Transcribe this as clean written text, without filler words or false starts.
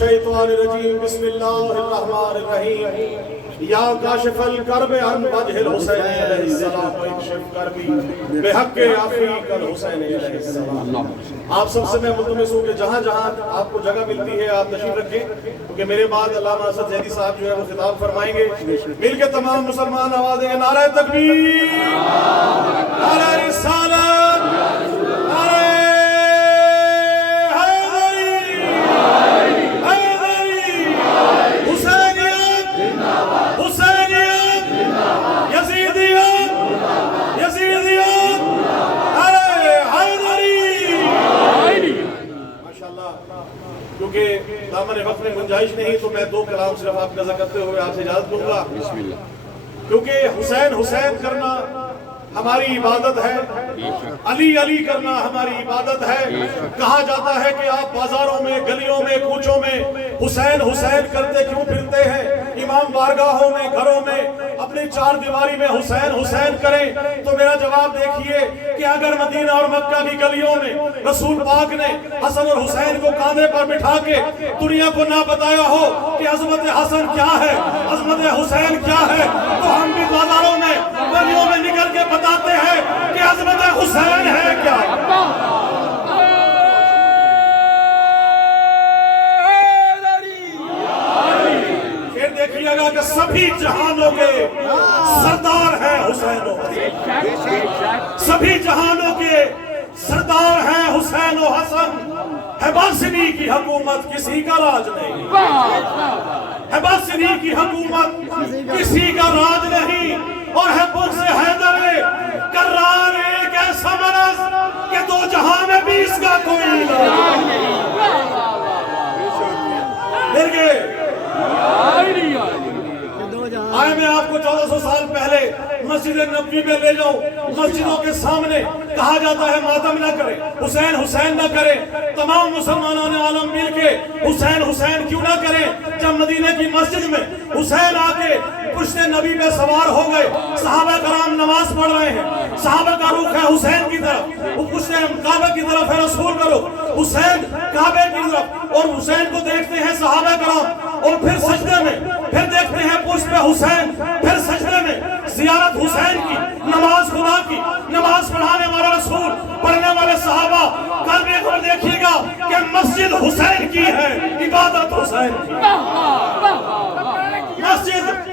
الشیطان الرجیم بسم اللہ الرحمن الرحیم یا کاشف الکرب عن وجہ الحسین علیہ السلام و اکشف کربی بحق عفیق الحسین علیہ السلام۔ آپ سب سے میں ملتمس ہوں کہ جہاں جہاں آپ کو جگہ ملتی ہے آپ تشریف رکھیں، کیونکہ میرے بعد علامہ اسد زیدی صاحب جو ہے وہ خطاب فرمائیں گے۔ مل کے تمام مسلمان آواز دیں گے نعرہ تکبیر، نعرہ رسالت، نعرہ کیونکہ دامن وقت میں گنجائش نہیں تو میں دو کلام صرف آپ نظر کرتے ہوئے آپ سے اجازت دوں گا، کیونکہ حسین حسین کرنا ہماری عبادت ہے، علی علی کرنا ہماری عبادت ہے۔ کہا جاتا ہے کہ آپ بازاروں میں، گلیوں میں، کوچوں میں حسین حسین کرتے کیوں پھرتے ہیں؟ امام بارگاہوں میں، گھروں میں، اپنی چار دیواری میں حسین حسین کریں تو میرا جواب دیکھیے کہ اگر مدینہ اور مکہ کی گلیوں میں رسول پاک نے حسن اور حسین کو کاندھے پر بٹھا کے دنیا کو نہ بتایا ہو کہ عظمت حسن کیا ہے، عظمت حسین کیا ہے، تو ہم بھی بازاروں میں، گلیوں میں نکل کے بتاتے ہیں کہ عظمت حسین ہے کیا۔ دیکھئے گا کہ سبھی جہانوں کے سردار ہیں حسین و حسن، سبھی جہانوں کے سردار ہیں حسین و حسن۔ ہے باسنی کی حکومت کسی کا راج نہیں، ہے باسنی کی حکومت کسی کا راج نہیں، اور ہے بغض حیدر کرار ایک ایسا مرض کہ دو جہاں میں بھی اس کا کوئی علاج نہیں۔ آئے میں آپ کو 1400 سال پہلے مسجد نبوی میں لے جاؤں، مسجدوں کے سامنے کہا جاتا ہے ماتم نہ کرے، حسین حسین نہ کرے۔ تمام مسلمانان عالم مل کے حسین حسین کیوں نہ کریں؟ جب مدینہ کی مسجد میں حسین آ کے پشت نبی پہ سوار ہو گئے، صحابہ کرام نماز پڑھ رہے ہیں، صحابہ کا رخ ہے حسین کی طرف، وہ پشت کعبہ کی طرف ہے، رسول کا رخ حسین کعبہ کی طرف، اور حسین کو دیکھتے ہیں صحابہ کرام، اور پھر سجدے میں پھر دیکھتے ہیں پشت پہ حسین، پھر سجدے میں زیارت حسین کی، نماز خدا کی، نماز پڑھانے والا رسول، پڑھنے والے صحابہ۔ کل بھی ایک بار دیکھیے گا کہ مسجد حسین کی ہے، عبادت حسین کی، مسجد